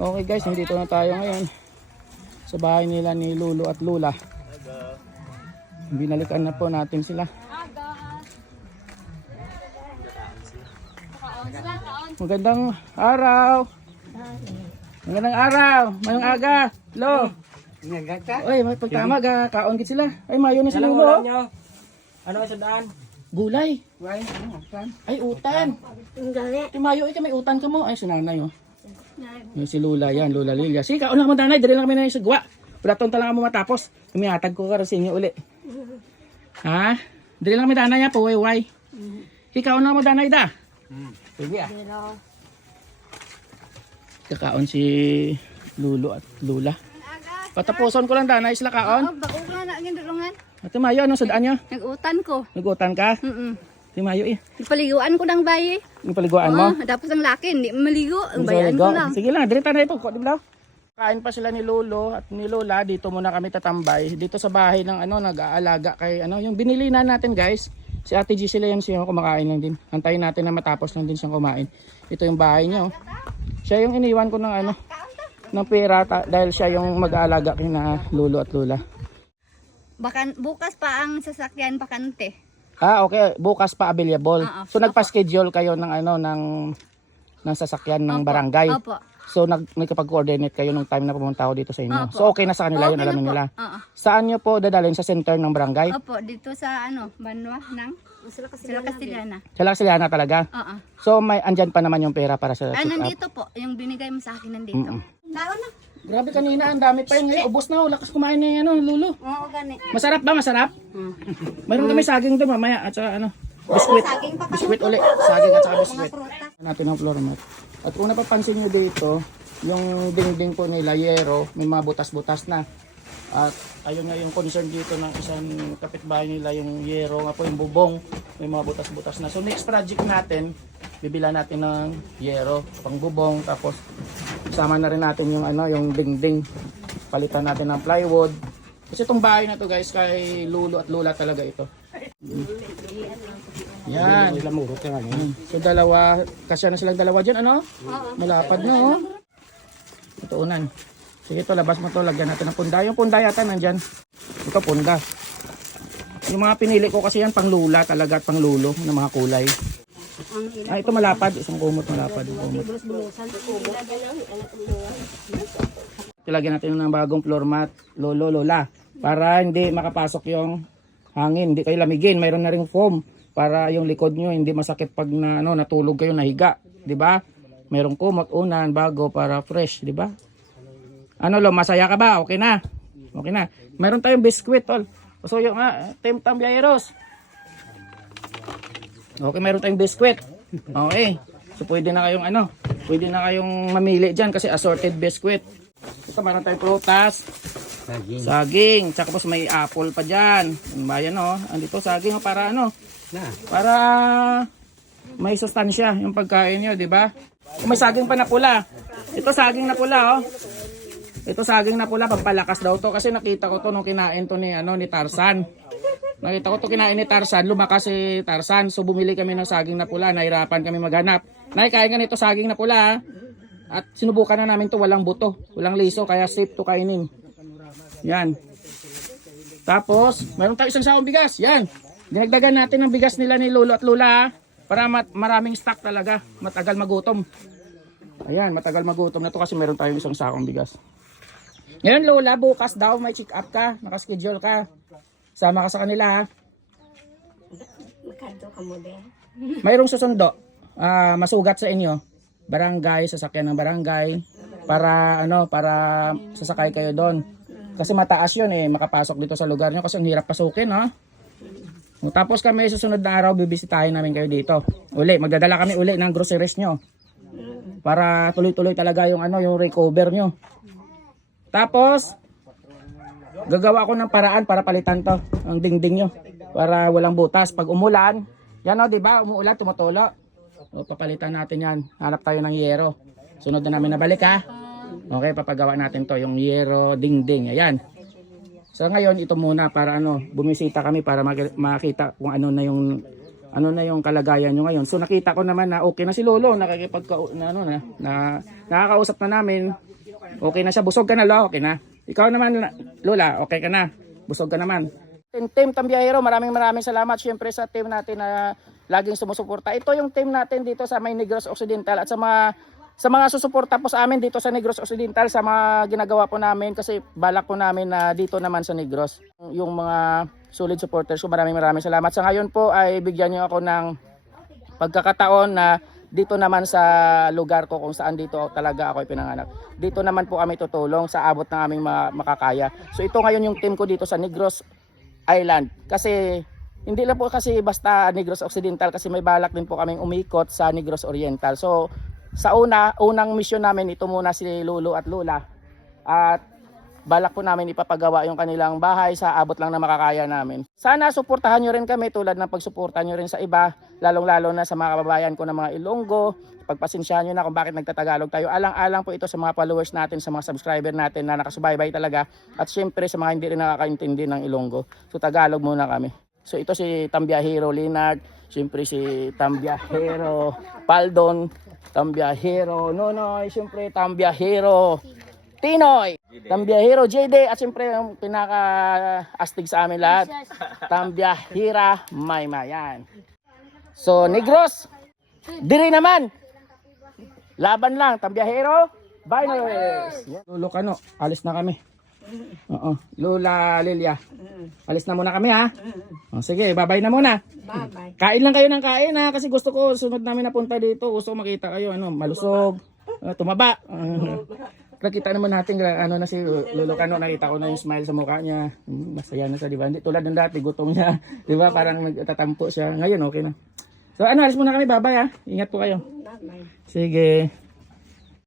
Okay guys, nandito na tayo ngayon sa bahay nila ni Lulu at Lula. Binalikan na po natin sila. Magandang araw. Magandang araw. Mayong aga. Lo. Oy, may pagtamag ah. Kaon gid sila. Ay, mayo na si Lulu. oh. Ano sa daan? Gulay. Utan? Ay, utan. Ay, mayo, ay, may utan ka mo. Ay, sinanay oh. Yung si Lula yan, Lula Lilia. Sige, kaon lang mo danay, dali lang kami na yung sagwa. Wala tong talaga mo matapos. Kumiatag ko karon sa inyo uli. Ha? Dali lang kami danay ya po, way way. Ikaw na mo danay da. Sige ah. Kakaon si Lulu at Lula. Patapuson ko lang danay sila kaon. Oh, bako nga na ang dulungan. Ate Mayo, ano sudaan nyo? Nag-utan ko. Nagutan ka? Mm Ate Mayo eh. Paliguan ko ng bayi. Yung paliguan mo? Oo, tapos ang laki, hindi maligo. Ang ligo? ko lang. Sige lang, direta na ito. Di ba? Kain pa sila ni Lolo at ni Lola. Dito muna kami tatambay. Dito sa bahay ng ano, nag-aalaga kay ano. Yung binili na natin guys. Si Ate G sila yan siya kumakain lang din. Antayin natin na matapos lang din siyang kumain. Ito yung bahay niya. Oh. Siya yung iniwan ko ng ano, ng pera ta- dahil siya yung mag-aalaga kay na Lolo at Lola. Bakan, bukas pa ang sasakyan bakante. Ah, okay. Bukas pa available. Oo. So nagpa-schedule kayo ng ano ng ng sasakyan ng barangay. Opo. So nag nagkapag-coordinate kayo nung time na pumunta ako dito sa inyo. Opo. So okay na sa kanila yun, Okay alam na po. nila. Oo. Saan nyo po dadalhin sa center ng barangay? Opo, dito sa ano, Banwa ng Sila Castellana. Sa Laksiliana talaga. Oo. So may andyan pa naman yung pera para sa Ah, nandito po. Yung binigay mo sa akin nandito. Mm-mm. Tao na. Grabe kanina, ang dami pa yun. Ngayon, ubos na. oh. Lakas kumain na yung ano, lulo. Oo, gani. Masarap ba? Masarap? Mm. Mayroon kami saging doon mamaya. At saka ano, biskwit. Biskwit ulit. Saging at saka biskwit. natin ang floor mat. At kung napapansin nyo dito, yung dingding po nila, yero, may mga butas-butas na. At ayun nga yung concern dito ng isang kapitbahay nila, yung yero nga po, yung bubong, may mga butas-butas na. So next project natin, bibila natin ng yero, pang bubong, tapos sama na rin natin yung ano, yung dingding. Palitan natin ng plywood. Kasi itong bahay na to guys, kay Lulu at Lula talaga ito. Yan. Sila murot. Mm. So dalawa, kasya na silang dalawa dyan, ano? Malapad na, oh. Ito unan. Sige to, labas mo to, lagyan natin ng punda. Yung punda yata nandyan. Ito punda. Yung mga pinili ko kasi yan pang lula talaga at pang lulo ng mga kulay. Ah, ito malapad. Isang kumot malapad. Kumot. Ilagyan natin ng bagong floor mat. Lolo, lola. Para hindi makapasok yung hangin. Hindi kayo lamigin. Mayroon na ring foam. Para yung likod nyo hindi masakit pag na, ano, natulog kayo nahiga. ba? Mayroong kumot, unan, bago para fresh. ba? Ano lo, masaya ka ba? Okay na. Okay na. Mayroon tayong biskwit, tol. So yung ah, Tim Tambiayeros. Okay, mayroon tayong biskwit. Okay. So pwede na kayong ano, pwede na kayong mamili diyan kasi assorted biskwit. Ito mayroon tayong prutas, Saging. saging, tsaka tapos may apple pa diyan. Bayan oh, andito saging oh, para ano, Na. para may sustansya yung pagkain niyo, di ba? Kung may saging pa na pula. Ito saging na pula, oh. Ito saging na pula, pampalakas daw to kasi nakita ko to nung kinain to ni ano ni Tarzan. Nakita ko to kinain ni Tarzan, lumakas si Tarzan. So bumili kami ng saging na pula, nahirapan kami maghanap. Naikain ka nito saging na pula. ah. At sinubukan na namin to walang buto, walang liso kaya safe to kainin. Yan. Tapos, mayroon tayo isang sakong bigas. Yan. Dinagdagan natin ng bigas nila ni Lolo at Lula ah, para mat- maraming stock talaga. Matagal magutom. Ayan, matagal magutom na to kasi meron tayong isang sakong bigas. Ngayon Lola, bukas daw may check up ka, nakaschedule ka. Sama ka sa kanila ha. Mayroong susundo. Ah, masugat sa inyo. Barangay, sasakyan ng barangay para ano, para sasakay kayo doon. Kasi mataas 'yun eh, makapasok dito sa lugar nyo kasi ang hirap pasukin, ha. O, Tapos kami susunod na araw bibisitahin namin kayo dito. Uli, magdadala kami uli ng groceries nyo. Para tuloy-tuloy talaga yung ano, yung recover nyo. Tapos gagawa ko ng paraan para palitan to, ang dingding nyo. Para walang butas. Pag umulan, yan o, di ba? Umuulan, tumutulo. O, papalitan natin yan. Hanap tayo ng yero. Sunod na namin nabalik ha. Okay, papagawa natin to, yung yero dingding. Ayan. So ngayon ito muna para ano, bumisita kami para makita kung ano na yung ano na yung kalagayan nyo ngayon. So nakita ko naman na okay na si Lolo, nakikipag na, ano na, na nakakausap na namin Okay na siya. Busog ka na, Lola. Okay na. Ikaw naman, Lola. Okay ka na. Busog ka naman. Team, team Tambiyahero, maraming maraming salamat syempre sa team natin na laging sumusuporta. Ito yung team natin dito sa May Negros Occidental at sa mga sa mga susuporta po sa amin dito sa Negros Occidental sa mga ginagawa po namin kasi balak po namin na dito naman sa Negros yung mga solid supporters ko maraming maraming salamat sa ngayon po ay bigyan niyo ako ng pagkakataon na dito naman sa lugar ko kung saan dito talaga ako pinanganak. Dito naman po kami tutulong sa abot ng aming ma- makakaya. So ito ngayon yung team ko dito sa Negros Island. Kasi hindi lang po kasi basta Negros Occidental kasi may balak din po kaming umikot sa Negros Oriental. So sa una, unang mission namin ito muna si Lolo at Lola. At balak po namin ipapagawa yung kanilang bahay sa abot lang na makakaya namin. Sana suportahan nyo rin kami tulad ng pagsuporta nyo rin sa iba, lalong-lalo na sa mga kababayan ko ng mga Ilonggo. Pagpasensyahan nyo na kung bakit nagtatagalog tayo. Alang-alang po ito sa mga followers natin, sa mga subscriber natin na nakasubaybay talaga. At syempre sa mga hindi rin nakakaintindi ng Ilonggo. So Tagalog muna kami. So ito si Tambiahero Leonard, syempre si Tambiahero Paldon, Tambiahero Nonoy, syempre Tambiahero Tinoy, Tambiahero JD at syempre yung pinaka-astig sa amin lahat, Tambiahira Maymayan. So Negros, diri naman, laban lang, Tambiahero, Biners. Lulo Kano, alis na kami. Oo, Lula Lilia. Alis na muna kami ha. O, sige, babay na muna. Bye-bye. Kain lang kayo ng kain ha kasi gusto ko sunod namin napunta dito. Gusto ko makita kayo ano, malusog, uh, tumaba. Nakita naman natin ano na si Lolo Cano, nakita ko na yung smile sa mukha niya. Mm, Masaya na siya, di ba? Hindi tulad ng dati, gutom niya. Di ba? Parang nagtatampo siya. Ngayon okay na. So ano, alis muna kami, babay ha. Ingat po kayo. Sige.